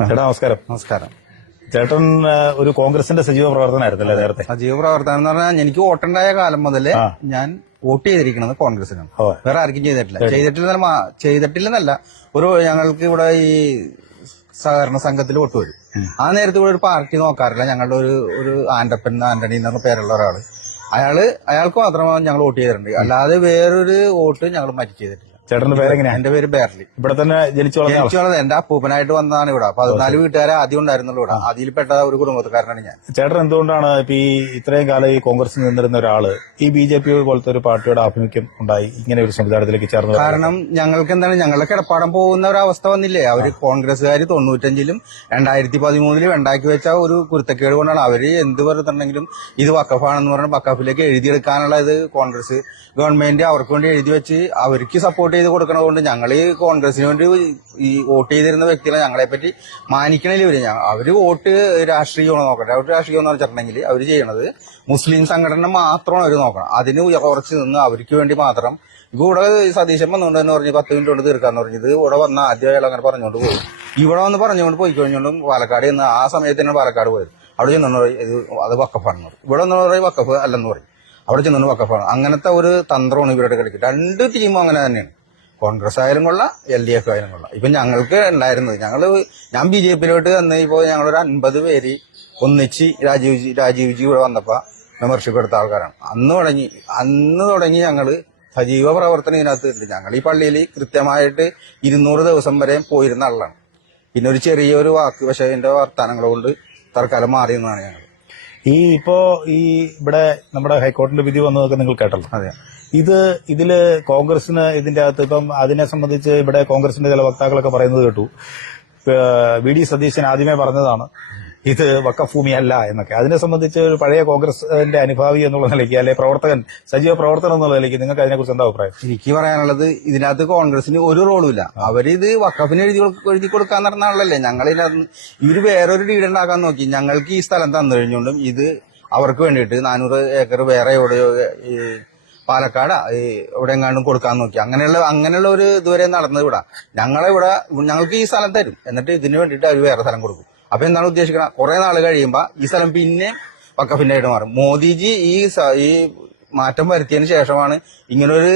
ചേട്ടാ നമസ്കാരം. നമസ്കാരം. ചേട്ടൻ ഒരു കോൺഗ്രസിന്റെ സജീവ പ്രവർത്തനമായിരുന്നല്ലേ നേരത്തെ? സജീവ പ്രവർത്തനം എന്ന് പറഞ്ഞാൽ എനിക്ക് വോട്ടുണ്ടായ കാലം മുതലേ ഞാൻ വോട്ട് ചെയ്തിരിക്കുന്നത് കോൺഗ്രസിനാണ്. വേറെ ആർക്കും ചെയ്തിട്ടില്ല. ചെയ്തിട്ടില്ല ചെയ്തിട്ടില്ലെന്നല്ല. ഒരു ഞങ്ങൾക്ക് ഇവിടെ ഈ സഹകരണ സംഘത്തിൽ വോട്ട് വരും. ആ നേരത്തെ ഇവിടെ ഒരു പാർട്ടി നോക്കാറില്ല. ഞങ്ങളുടെ ഒരു ഒരു ആന്റപ്പൻ ആന്റണി എന്ന പേരുള്ള ഒരാൾ. അയാൾ അയാൾക്ക് മാത്രമാണ് ഞങ്ങൾ വോട്ട് ചെയ്തിട്ടുണ്ട്. അല്ലാതെ വേറൊരു വോട്ട് ഞങ്ങൾ മാറ്റി ചെയ്തിട്ടില്ല. ചേട്ടന്റെ പേരെങ്ങനെയാ? എന്റെ പേര് ബേർലി. ഇവിടെ തന്നെ ജനിച്ചു വളർന്ന ആളാ? ജനിച്ചോളത് എന്റെ അപ്പൂപ്പനായിട്ട് വന്നതാണ് ഇവിടെ. പതിനാല് വീട്ടുകാരെ ആദ്യം ഉണ്ടായിരുന്നുള്ളൂ ഇവിടെ. അതിൽപ്പെട്ട ഒരു കുടുംബക്കാരനാണ് ഞാൻ. ചേട്ടൻ എന്തുകൊണ്ടാണ് ഇപ്പൊ ഈ ഇത്രയും കാലം ഈ കോൺഗ്രസിൽ നിന്നിരുന്ന ഒരാൾ ഈ ബി ജെ പി പോലത്തെ ഒരു പാർട്ടിയുടെ ആഭിമുഖ്യം ഉണ്ടായി? ഇങ്ങനെ ഒരു സംവിധാനത്തിലേക്ക് ചേർന്നത്? കാരണം ഞങ്ങൾക്ക് എന്താണ്? ഞങ്ങളുടെ കിടപ്പാടം പോകുന്ന ഒരു അവസ്ഥ വന്നില്ലേ? അവർ കോൺഗ്രസ്സുകാർ തൊണ്ണൂറ്റഞ്ചിലും രണ്ടായിരത്തി പതിമൂന്നിലും ഉണ്ടാക്കി വെച്ച ഒരു കുരുത്തക്കേട് കൊണ്ടാണ് അവർ എന്ത് പറഞ്ഞിട്ടുണ്ടെങ്കിലും ഇത് വക്കഫാണെന്ന് പറഞ്ഞ വക്കഫിലേക്ക് എഴുതിയെടുക്കാനുള്ള ഇത് കോൺഗ്രസ് ഗവൺമെന്റ് അവർക്ക് വേണ്ടി എഴുതി വെച്ച് അവർക്ക് സപ്പോർട്ട് ചെയ്ത് കൊടുക്കണതുകൊണ്ട് ഞങ്ങൾ കോൺഗ്രസിന് വേണ്ടി ഈ വോട്ട് ചെയ്തിരുന്ന വ്യക്തികളെ ഞങ്ങളെ പറ്റി മാനിക്കണില്ല ഇവർ. അവർ വോട്ട് രാഷ്ട്രീയമാണ് നോക്കട്ടെ. അവർ രാഷ്ട്രീയം എന്ന് വെച്ചിട്ടുണ്ടെങ്കിൽ അവർ ചെയ്യണത് മുസ്ലിം സംഘടന മാത്രമാണ് അവർ നോക്കണം. അതിന് കുറച്ച് നിന്ന് അവർക്ക് വേണ്ടി മാത്രം ഇവിടെ സതീശൻ വന്നുകൊണ്ട് തന്നെ പറഞ്ഞു പത്ത് മിനിറ്റ് കൊണ്ട് തീർക്കാന്ന് പറഞ്ഞത് ഇവിടെ വന്ന ആദ്യം അയാൾ അങ്ങനെ പറഞ്ഞുകൊണ്ട് പോകും ഇവിടെ വന്ന് പറഞ്ഞുകൊണ്ട് പോയി കഴിഞ്ഞുകൊണ്ടും പാലക്കാട് നിന്ന് ആ സമയത്ത് തന്നെ പാലക്കാട് പോയത്. അവിടെ ചെന്നു ഇത് അത് വക്കഫാണെന്ന് പറയും. ഇവിടെ നിന്ന് പറയും വക്കഫ് അല്ലെന്ന് പറയും. അവിടെ ചെന്നു വക്കഫാണ് അങ്ങനത്തെ ഒരു തന്ത്രമാണ് ഇവരുടെ കളിക്ക്. രണ്ട് ടീമും അങ്ങനെ തന്നെയാണ്. കോൺഗ്രസ് ആയാലും കൊള്ളാം എൽ ഡി എഫ് ആയാലും കൊള്ളാം. ഇപ്പൊ ഞങ്ങൾക്ക് ഉണ്ടായിരുന്നത് ഞങ്ങൾ ഞാൻ ബി ജെ പിയിലോട്ട് വന്ന് ഇപ്പോ ഞങ്ങളൊരു അൻപത് പേര് ഒന്നിച്ച് രാജീവ് ജി രാജീവ് ജി ഇവിടെ വന്നപ്പോ മെമ്പർഷിപ്പ് എടുത്ത ആൾക്കാരാണ്. അന്ന് തുടങ്ങി അന്ന് തുടങ്ങി ഞങ്ങൾ സജീവ പ്രവർത്തനം ഇതിനകത്ത് ഉണ്ട് ഞങ്ങൾ ഈ പള്ളിയിൽ കൃത്യമായിട്ട് ഇരുന്നൂറ് ദിവസം വരെ പോയിരുന്ന ആളാണ്. പിന്നെ ഒരു ചെറിയൊരു വാക്ക് പക്ഷേ എന്റെ വർത്തമാനങ്ങൾ കൊണ്ട് തൽക്കാലം മാറിയെന്നാണ് ഞങ്ങൾ ഈ ഇപ്പോ ഈ ഇവിടെ നമ്മുടെ ഹൈക്കോടതിന്റെ വിധി വന്നതൊക്കെ നിങ്ങൾ കേട്ടല്ലോ. അതെ. ഇത് ഇതിൽ കോൺഗ്രസിന് ഇതിന്റെ അകത്ത് ഇപ്പം അതിനെ സംബന്ധിച്ച് ഇവിടെ കോൺഗ്രസിന്റെ ചില വക്താക്കളൊക്കെ പറയുന്നത് കേട്ടു. വി ഡി സതീശൻ ആദ്യമേ പറഞ്ഞതാണ്. ഇത് വക്കഭൂമിയല്ല എന്നൊക്കെ. അതിനെ സംബന്ധിച്ച് ഒരു പഴയ കോൺഗ്രസിന്റെ അനുഭാവി എന്നുള്ള നിലയ്ക്ക് അല്ലെ പ്രവർത്തകൻ സജീവ പ്രവർത്തനം എന്നുള്ള നിലയ്ക്ക് നിങ്ങൾക്ക് അതിനെക്കുറിച്ച് എന്താ അഭിപ്രായം? എനിക്ക് പറയാനുള്ളത് ഇതിനകത്ത് കോൺഗ്രസിന് ഒരു റോളും ഇല്ല അവരിത് വക്കഫിന് എഴുതി എഴുതി കൊടുക്കാൻ നടന്ന ആളല്ലേ. ഞങ്ങൾ ഇതിനകത്ത് ഇവർ വേറൊരു ഡീഡ് ഉണ്ടാക്കാൻ നോക്കി. ഞങ്ങൾക്ക് ഈ സ്ഥലം തന്നു കഴിഞ്ഞുകൊണ്ടും ഇത് അവർക്ക് വേണ്ടിയിട്ട് നാനൂറ് ഏക്കർ വേറെ എവിടെയോ പാലക്കാട് ഈ എവിടെ എങ്ങാണ്ടും കൊടുക്കാൻ നോക്കി. അങ്ങനെയുള്ള അങ്ങനെയുള്ള ഒരു ഇതുവരെ നടന്നത് ഇവിടെ. ഞങ്ങളെ ഇവിടെ ഞങ്ങൾക്ക് ഈ സ്ഥലം തരും. എന്നിട്ട് ഇതിന് വേണ്ടിയിട്ട് അവർ വേറെ സ്ഥലം കൊടുക്കും. അപ്പൊ എന്താണ് ഉദ്ദേശിക്കുന്നത് കുറെ നാൾ കഴിയുമ്പോ ഈ സ്ഥലം പിന്നെ വക്കഫിന്റെ ആയിട്ട് മാറും. മോദിജി ഈ ഈ മാറ്റം വരുത്തിയതിന് ശേഷമാണ് ഇങ്ങനൊരു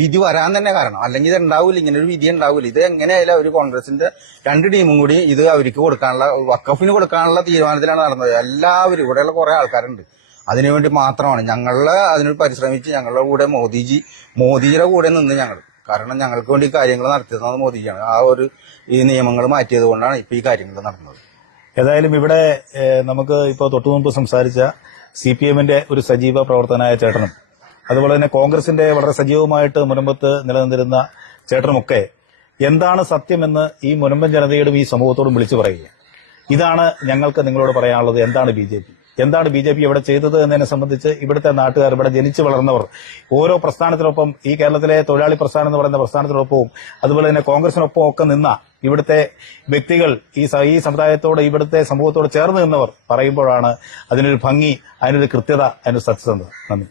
വിധി വരാൻ തന്നെ കാരണം. അല്ലെങ്കിൽ ഇത് ഉണ്ടാവില്ല ഇങ്ങനെ ഒരു വിധി ഉണ്ടാവില്ല ഇത് എങ്ങനെയായാലും അവർ കോൺഗ്രസിന്റെ രണ്ട് ടീമും കൂടി ഇത് അവർക്ക് കൊടുക്കാനുള്ള വക്കഫിന് കൊടുക്കാനുള്ള തീരുമാനത്തിലാണ് നടന്നത്. എല്ലാവരും ഇവിടെയുള്ള കുറെ ആൾക്കാരുണ്ട്. അതിനുവേണ്ടി മാത്രമാണ് ഞങ്ങളെ അതിനോട് പരിശ്രമിച്ച് ഞങ്ങളുടെ കൂടെ മോദിജി മോദിജിയുടെ കൂടെ നിന്ന് ഞങ്ങൾ കാരണം ഞങ്ങൾക്ക് വേണ്ടി കാര്യങ്ങൾ നടത്തിയത് മോദിജിയാണ്. ആ ഒരു ഈ നിയമങ്ങൾ മാറ്റിയത് കൊണ്ടാണ് ഇപ്പൊ ഈ കാര്യങ്ങൾ നടന്നത്. ഏതായാലും ഇവിടെ നമുക്ക് ഇപ്പോൾ തൊട്ടുമുമ്പ് സംസാരിച്ച സി പി എമ്മിന്റെ ഒരു സജീവ പ്രവർത്തനായ ചേട്ടനും അതുപോലെ തന്നെ കോൺഗ്രസിന്റെ വളരെ സജീവമായിട്ട് മുനമ്പത്ത് നിലനിന്നിരുന്ന ചേട്ടനുമൊക്കെ എന്താണ് സത്യമെന്ന് ഈ മുനമ്പൻ ജനതയോടും ഈ സമൂഹത്തോടും വിളിച്ചു പറയുക. ഇതാണ് ഞങ്ങൾക്ക് നിങ്ങളോട് പറയാനുള്ളത്. എന്താണ് ബി ജെ പി? എന്താണ് ബി ജെ പി ഇവിടെ ചെയ്തത് എന്നതിനെ സംബന്ധിച്ച് ഇവിടുത്തെ നാട്ടുകാർ ഇവിടെ ജനിച്ചു വളർന്നവർ. ഓരോ പ്രസ്ഥാനത്തിനൊപ്പം ഈ കേരളത്തിലെ തൊഴിലാളി പ്രസ്ഥാനം എന്ന് പറയുന്ന പ്രസ്ഥാനത്തിനൊപ്പവും അതുപോലെ തന്നെ കോൺഗ്രസിനൊപ്പം ഒക്കെ നിന്ന ഇവിടുത്തെ വ്യക്തികൾ ഈ ഈ സമുദായത്തോട് ഇവിടുത്തെ സമൂഹത്തോട് ചേർന്ന് നിന്നവർ പറയുമ്പോഴാണ് അതിനൊരു ഭംഗി അതിനൊരു കൃത്യത അതിനൊരു സത്യസന്ധത. നന്ദി.